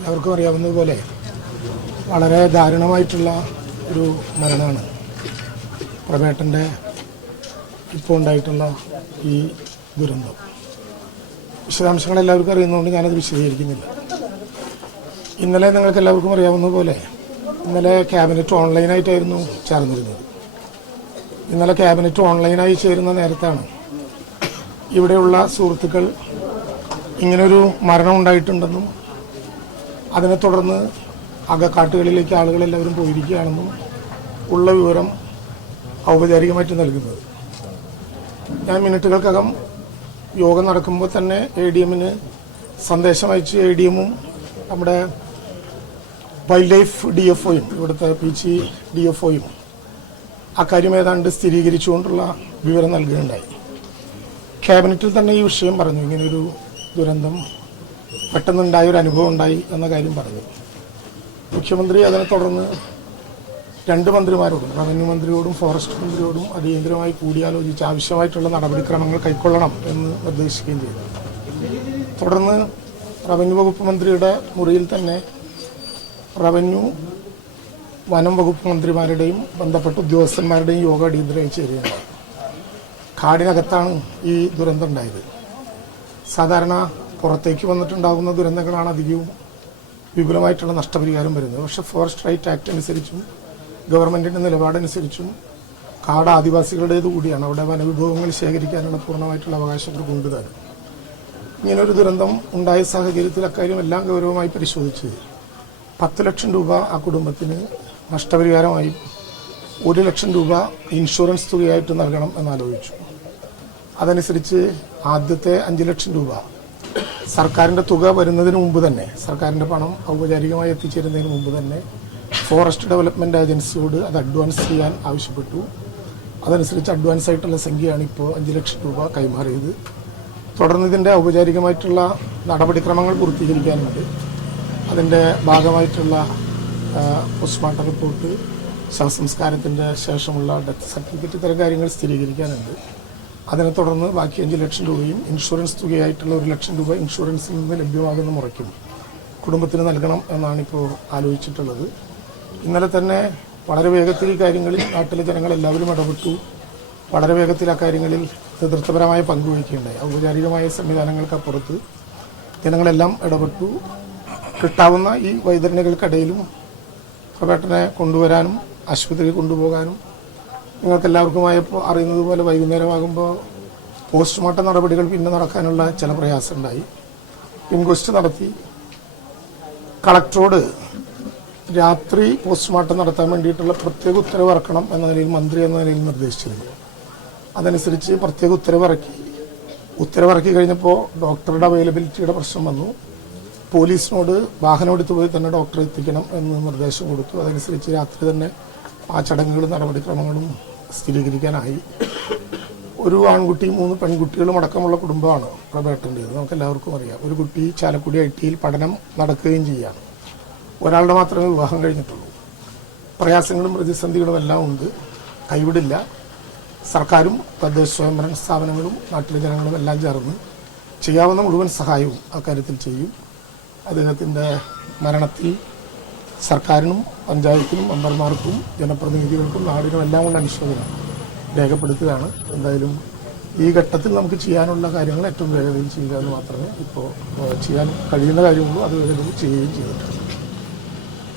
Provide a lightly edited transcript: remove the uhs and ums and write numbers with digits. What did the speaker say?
എല്ലാവർക്കും അറിയാവുന്നതുപോലെ വളരെ ദാരുണമായിട്ടുള്ള ഒരു മരണമാണ് പ്രഭേട്ടൻ്റെ ഇപ്പോൾ ഉണ്ടായിട്ടുള്ള ഈ ദുരന്തം. വിശദാംശങ്ങൾ എല്ലാവർക്കും അറിയുന്നതുകൊണ്ട് ഞാനത് വിശദീകരിക്കുന്നില്ല. ഇന്നലെ നിങ്ങൾക്ക് എല്ലാവർക്കും അറിയാവുന്നതുപോലെ ഇന്നലെ ക്യാബിനറ്റ് ഓൺലൈനായിട്ടായിരുന്നു ചേർന്നിരുന്നത്. ഇന്നലെ ക്യാബിനറ്റ് ഓൺലൈനായി ചേരുന്ന നേരത്താണ് ഇവിടെയുള്ള സുഹൃത്തുക്കൾ ഇങ്ങനൊരു മരണം ഉണ്ടായിട്ടുണ്ടെന്നും അതിനെ തുടർന്ന് അകക്കാട്ടുകളിലേക്ക് ആളുകളെല്ലാവരും പോയിരിക്കുകയാണെന്നും ഉള്ള വിവരം ഔപചാരികമായിട്ട് നൽകുന്നത്. ഞാൻ മിനിറ്റുകൾക്കകം യോഗം നടക്കുമ്പോൾ തന്നെ ADM-ന് സന്ദേശം അയച്ച് ADM-ഉം നമ്മുടെ വൈൽഡ് ലൈഫ് DFO-യും ഇവിടുത്തെ PC DFO-യും അക്കാര്യം ഏതാണ്ട് സ്ഥിരീകരിച്ചുകൊണ്ടുള്ള വിവരം നൽകുകയുണ്ടായി. ക്യാബിനറ്റിൽ തന്നെ ഈ വിഷയം പറഞ്ഞു. ഇങ്ങനെയൊരു ദുരന്തം പെട്ടെന്നുണ്ടായൊരു അനുഭവം ഉണ്ടായി എന്ന കാര്യം പറഞ്ഞു. മുഖ്യമന്ത്രി അതിനെ തുടർന്ന് 2 മന്ത്രിമാരോടും, റവന്യൂ മന്ത്രിയോടും ഫോറസ്റ്റ് മന്ത്രിയോടും അടിയന്തരമായി കൂടിയാലോചിച്ച് ആവശ്യമായിട്ടുള്ള നടപടിക്രമങ്ങൾ കൈക്കൊള്ളണം എന്ന് നിർദ്ദേശിക്കുകയും ചെയ്തു. തുടർന്ന് റവന്യൂ വകുപ്പ് മന്ത്രിയുടെ മുറിയിൽ തന്നെ റവന്യൂ വനം വകുപ്പ് മന്ത്രിമാരുടെയും ബന്ധപ്പെട്ട ഉദ്യോഗസ്ഥന്മാരുടെയും യോഗ അടിയന്തരമായി ചേരുകയുണ്ടായി. കാടിനകത്താണ് ഈ ദുരന്തം ഉണ്ടായത്. സാധാരണ പുറത്തേക്ക് വന്നിട്ടുണ്ടാകുന്ന ദുരന്തങ്ങളാണ് അധികവും വിപുലമായിട്ടുള്ള നഷ്ടപരിഹാരം വരുന്നത്. പക്ഷേ ഫോറസ്റ്റ് റൈറ്റ് ആക്ട് അനുസരിച്ചും ഗവൺമെൻറ്റിൻ്റെ നിലപാടനുസരിച്ചും കാട് ആദിവാസികളുടേത് കൂടിയാണ്. അവിടെ വനവിഭവങ്ങൾ ശേഖരിക്കാനുള്ള പൂർണ്ണമായിട്ടുള്ള അവകാശം കൊണ്ട് തന്നെ ഇങ്ങനൊരു ദുരന്തം ഉണ്ടായ സാഹചര്യത്തിൽ അക്കാര്യം എല്ലാം ഗൗരവമായി പരിശോധിച്ച് 10 ലക്ഷം രൂപ ആ കുടുംബത്തിന് നഷ്ടപരിഹാരമായും 1 ലക്ഷം രൂപ ഇൻഷുറൻസ് തുകയായിട്ട് നൽകണം എന്നാലോചിച്ചു. അതനുസരിച്ച് ആദ്യത്തെ 5 ലക്ഷം രൂപ സർക്കാരിൻ്റെ തുക വരുന്നതിന് മുമ്പ് തന്നെ, സർക്കാരിൻ്റെ പണം ഔപചാരികമായി എത്തിച്ചേരുന്നതിന് മുമ്പ് തന്നെ ഫോറസ്റ്റ് ഡെവലപ്മെൻറ്റ് ഏജൻസിയോട് അത് അഡ്വാൻസ് ചെയ്യാൻ ആവശ്യപ്പെട്ടു. അതനുസരിച്ച് അഡ്വാൻസ് ആയിട്ടുള്ള സംഖ്യയാണ് ഇപ്പോൾ 5 ലക്ഷം രൂപ കൈമാറിയത്. തുടർന്ന് ഇതിൻ്റെ ഔപചാരികമായിട്ടുള്ള നടപടിക്രമങ്ങൾ പൂർത്തീകരിക്കാനുണ്ട്. അതിൻ്റെ ഭാഗമായിട്ടുള്ള പോസ്റ്റ്മോർട്ടം റിപ്പോർട്ട്, ശവസംസ്കാരത്തിൻ്റെ ശേഷമുള്ള ഡെത്ത് സർട്ടിഫിക്കറ്റ്, ഇത്തരം കാര്യങ്ങൾ സ്ഥിരീകരിക്കാനുണ്ട്. അതിനെ തുടർന്ന് ബാക്കി 5 ലക്ഷം രൂപയും ഇൻഷുറൻസ് തുകയായിട്ടുള്ള 1 ലക്ഷം രൂപ ഇൻഷുറൻസിൽ നിന്ന് ലഭ്യമാകുന്ന മുറയ്ക്കും കുടുംബത്തിന് നൽകണം എന്നാണ് ഇപ്പോൾ ആലോചിച്ചിട്ടുള്ളത്. ഇന്നലെ തന്നെ വളരെ വേഗത്തിൽ ഈ കാര്യങ്ങളിൽ നാട്ടിലെ ജനങ്ങളെല്ലാവരും ഇടപെട്ടു. വളരെ വേഗത്തിൽ ആ കാര്യങ്ങളിൽ നേതൃത്വപരമായ പങ്കുവയ്ക്കുകയുണ്ടായി. ഔപചാരികമായ സംവിധാനങ്ങൾക്കപ്പുറത്ത് ജനങ്ങളെല്ലാം ഇടപെട്ടു. കിട്ടാവുന്ന ഈ വൈതരണികൾക്കിടയിലും പ്രഭേട്ടനെ കൊണ്ടുവരാനും ആശുപത്രിയിൽ കൊണ്ടുപോകാനും, നിങ്ങൾക്കെല്ലാവർക്കുമായപ്പോൾ അറിയുന്നത് പോലെ വൈകുന്നേരമാകുമ്പോൾ പോസ്റ്റ്മോർട്ടം നടപടികൾ പിന്നെ നടക്കാനുള്ള ചില പ്രയാസമുണ്ടായി. ഇൻക്വസ്റ്റ് നടത്തി കളക്ടറോട് രാത്രി പോസ്റ്റ്മോർട്ടം നടത്താൻ വേണ്ടിയിട്ടുള്ള പ്രത്യേക ഉത്തരവ് ഇറക്കണം എന്ന നിലയിൽ മന്ത്രി എന്ന നിലയിൽ നിർദ്ദേശിച്ചിരുന്നു. അതനുസരിച്ച് പ്രത്യേക ഉത്തരവിറക്കി കഴിഞ്ഞപ്പോൾ ഡോക്ടറുടെ അവൈലബിലിറ്റിയുടെ പ്രശ്നം വന്നു. പോലീസിനോട് വാഹനം എടുത്തു പോയി തന്നെ ഡോക്ടറെ എത്തിക്കണം എന്ന് നിർദ്ദേശം കൊടുത്തു. അതനുസരിച്ച് രാത്രി തന്നെ ആ ചടങ്ങുകളും നടപടിക്രമങ്ങളും സ്ഥിരീകരിക്കാനായി. ഒരു ആൺകുട്ടിയും 3 പെൺകുട്ടികളും അടക്കമുള്ള കുടുംബമാണ് പ്രഭേട്ടൻ്റേത്. നമുക്കെല്ലാവർക്കും അറിയാം. ഒരു കുട്ടി ചാലക്കുടി ITയിൽ പഠനം നടക്കുകയും ചെയ്യുകയാണ്. ഒരാളുടെ മാത്രമേ വിവാഹം കഴിഞ്ഞിട്ടുള്ളൂ. പ്രയാസങ്ങളും പ്രതിസന്ധികളും എല്ലാം ഉണ്ട്. കൈവിടില്ല. സർക്കാരും തദ്ദേശ സ്വയംഭരണ സ്ഥാപനങ്ങളും നാട്ടിലെ ജനങ്ങളും എല്ലാം ചേർന്ന് ചെയ്യാവുന്ന മുഴുവൻ സഹായവും അക്കാര്യത്തിൽ ചെയ്യും. അദ്ദേഹത്തിൻ്റെ മരണത്തിൽ സർക്കാരിനും പഞ്ചായത്തിനും മെമ്പർമാർക്കും ജനപ്രതിനിധികൾക്കും നാടിനും എല്ലാം കൊണ്ട് അനുശോചനം രേഖപ്പെടുത്തുകയാണ്. എന്തായാലും ഈ ഘട്ടത്തിൽ നമുക്ക് ചെയ്യാനുള്ള കാര്യങ്ങൾ ഏറ്റവും വേഗതയിൽ ചെയ്യുക എന്ന് മാത്രമേ ഇപ്പോൾ ചെയ്യാൻ കഴിയുന്ന കാര്യമുള്ളൂ. അത് വേഗതയിൽ ചെയ്യുകയും ചെയ്തിട്ടുണ്ട്.